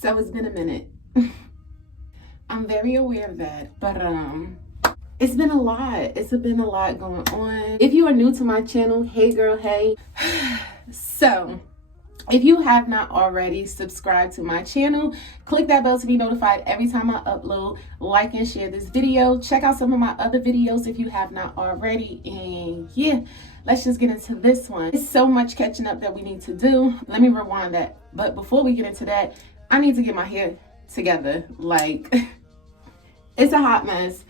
So it's been a minute. I'm very aware of that, but it's been a lot. It's been a lot going on. If you are new to my channel, hey girl, hey. So if you have not already subscribed to my channel, click that bell to be notified every time I upload. Like and share this video. Check out some of my other videos if you have not already. And yeah, let's just get into this one. It's so much catching up that we need to do. Let me rewind that. But before we get into that, I need to get my hair together. Like, it's a hot mess.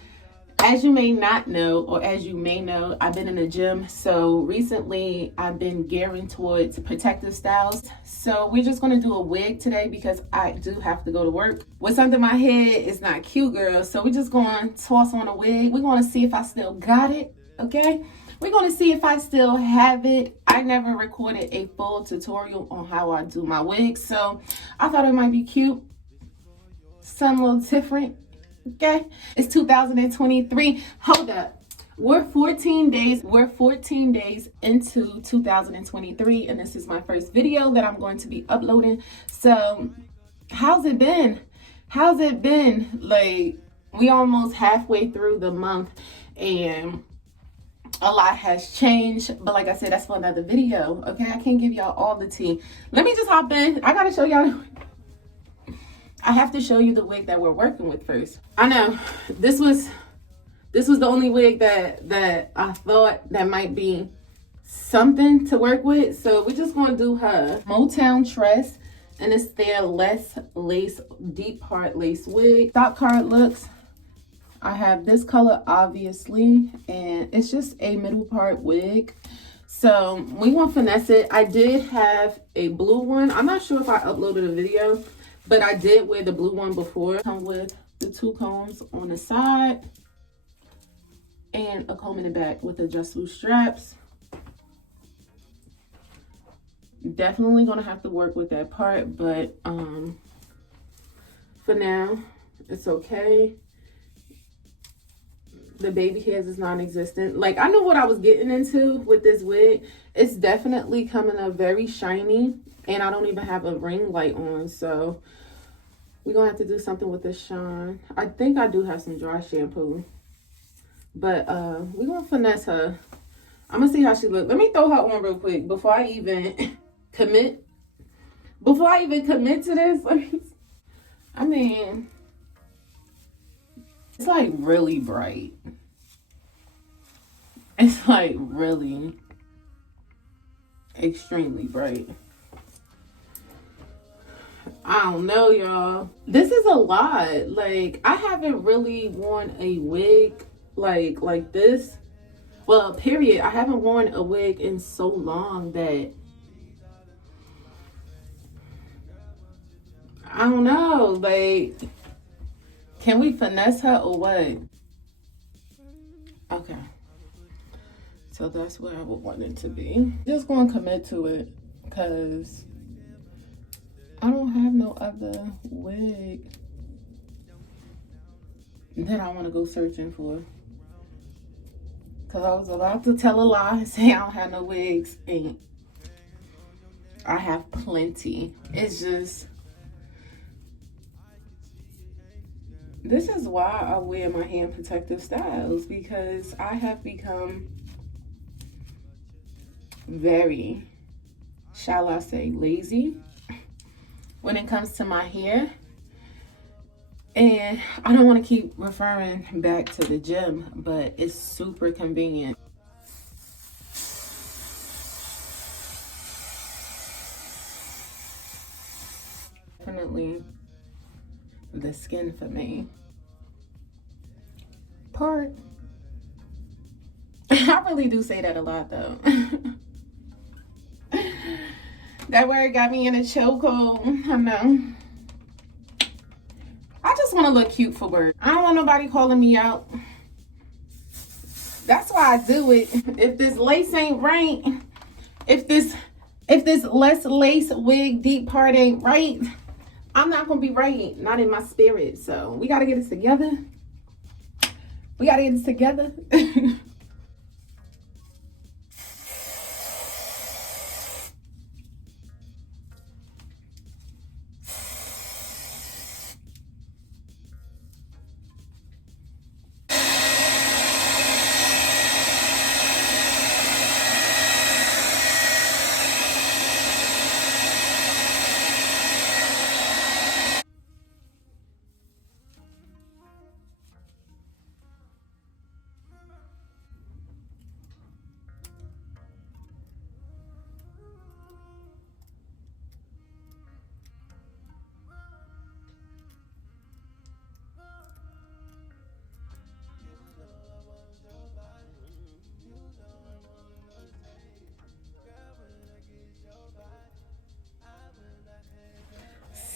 As you may not know, or as you may know, I've been in the gym. So recently I've been gearing towards protective styles. So we're just going to do a wig today because I do have to go to work. What's under my head is not cute, girl. So we're just going to toss on a wig. We're going to see if I still got it. Okay. We're going to see if I still have it. I never recorded a full tutorial on how I do my wig. So I thought it might be cute. Something a little different. Okay, it's 2023. Hold up, we're 14 days into 2023, and this is my first video that I'm going to be uploading. So how's it been? Like, we almost halfway through the month and a lot has changed, but like I said, that's for another video. Okay, I can't give y'all all the tea. Let me just hop in. I gotta show y'all. I have to show you the wig that we're working with first. I know this was the only wig that I thought that might be something to work with. So we're just gonna do her Motown Tress, and it's their less lace, deep heart lace wig. Stock card looks. I have this color obviously, and it's just a middle part wig. So we want to finesse it. I did have a blue one. I'm not sure if I uploaded a video, but I did wear the blue one before. Come with the 2 combs on the side and a comb in the back with adjustable straps. Definitely gonna have to work with that part, but for now, it's okay. The baby hairs is non-existent. Like, I know what I was getting into with this wig. It's definitely coming up very shiny, and I don't even have a ring light on, so we're gonna have to do something with this shine. I think I do have some dry shampoo, but we're gonna finesse her. I'm gonna see how she looks. Let me throw her on real quick before I even commit. Before I even commit to this, I mean, it's like really bright. It's like really extremely bright. I don't know, y'all. This is a lot. Like, I haven't really worn a wig like this. Well, period. I haven't worn a wig in so long that I don't know. Like, can we finesse her or what? Okay. So that's where I would want it to be. Just going to commit to it because I don't have no other wig that I want to go searching for. Because I was about to tell a lie and say I don't have no wigs, and I have plenty. It's just, this is why I wear my hand protective styles, because I have become very, shall I say, lazy when it comes to my hair. And I don't want to keep referring back to the gym, but it's super convenient. Definitely the skin for me part. I really do say that a lot though. That word got me in a chokehold. I know. I just want to look cute for work. I don't want nobody calling me out. That's why I do it. If this lace ain't right, if this less lace wig deep part ain't right, I'm not gonna be right. Not in my spirit. So we gotta get it together. We gotta get it together.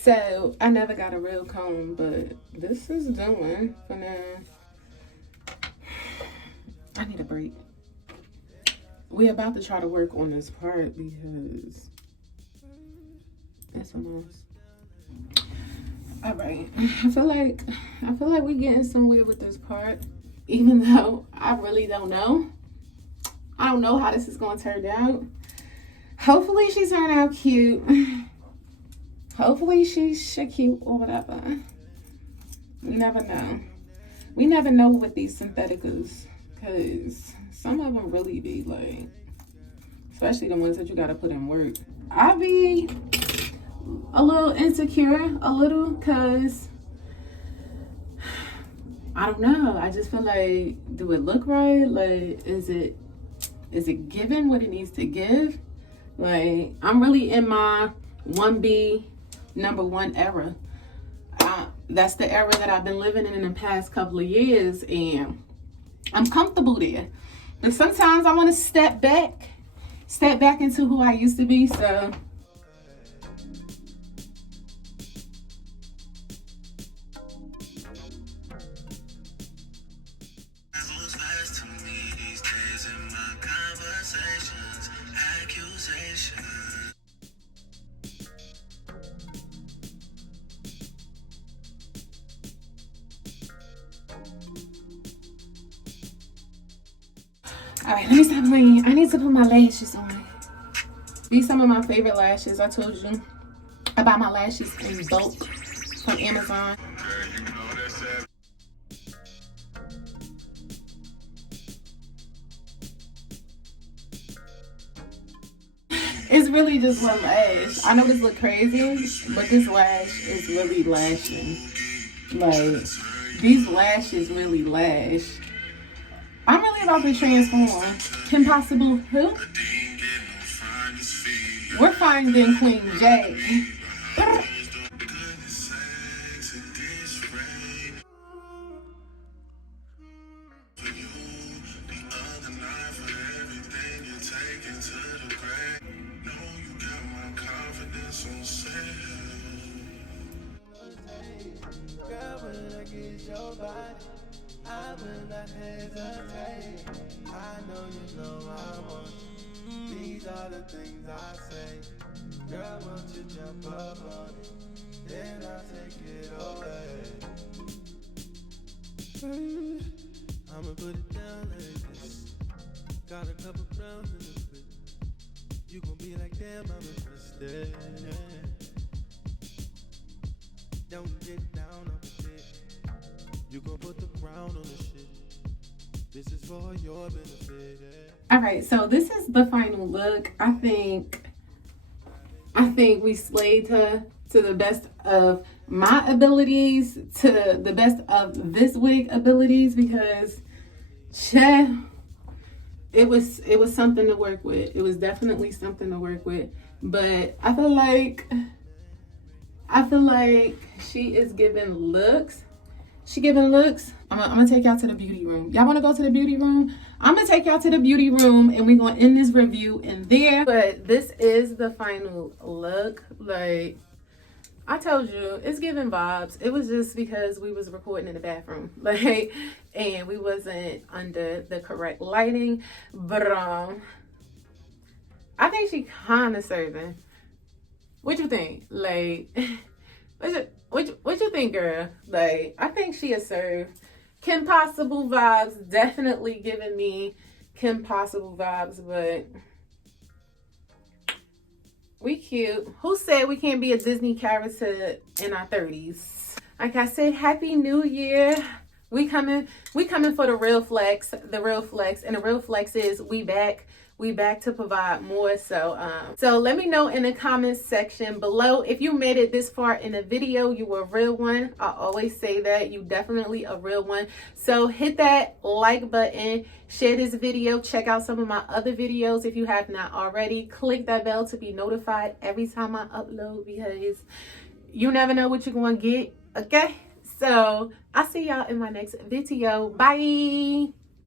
So I never got a real comb, but this is doing for now. I need a break. We're about to try to work on this part because it's a mess. All right, I feel like we're getting somewhere with this part, even though I really don't know. I don't know how this is gonna turn out. Hopefully she turned out cute. Hopefully she's cute or whatever. We never know. We never know with these syntheticals, because some of them really be like, especially the ones that you gotta put in work. I be a little insecure, because I don't know. I just feel like, do it look right? Like, is it giving what it needs to give? Like, I'm really in my 1B #1 era. That's the era that I've been living in the past couple of years, and I'm comfortable there. But sometimes I want to step back into who I used to be. So all right, let me stop playing. I need to put my lashes on. These are some of my favorite lashes. I told you I buy my lashes in bulk from Amazon. It's really just one lash. I know this look crazy, but this lash is really lashing. Like, these lashes really lash. I'm really about to transform. Kim Possible who? We're finding Queen jacq. I will not hesitate. I know you know I want you. These are the things I say. Girl, won't you jump up on it? Then I'll take it away. I'ma put it down like this. Got a couple rounds in the clip. You gon' be like, damn, I'm interested. Don't get down on the shit. You gon' put the crown on the shit. This is for your benefit. All right, so this is the final look. I think we slayed her to the best of my abilities, to the best of this wig abilities, because it was something to work with. It was definitely something to work with. But I feel like she is giving looks. She giving looks. I'm gonna take y'all to the beauty room. Y'all wanna go to the beauty room? I'm gonna take y'all to the beauty room and we're gonna end this review in there. But this is the final look. Like I told you, it's giving vibes. It was just because we was recording in the bathroom, like, and we wasn't under the correct lighting. But I think she kind of serving. What you think? Like, what you think, girl? Like, I think she is served. Kim Possible vibes, definitely giving me Kim Possible vibes, but we cute. Who said we can't be a Disney character in our 30s? Like I said, Happy New Year. We coming for the real flex. The real flex. And the real flex is we back. We back to provide more. So let me know in the comments section below if you made it this far in the video. You were a real one. I always say that. You definitely a real one. So hit that like button, share this video, check out some of my other videos if you have not already. Click that bell to be notified every time I upload, because you never know what you're going to get. Okay, so I'll see y'all in my next video. Bye.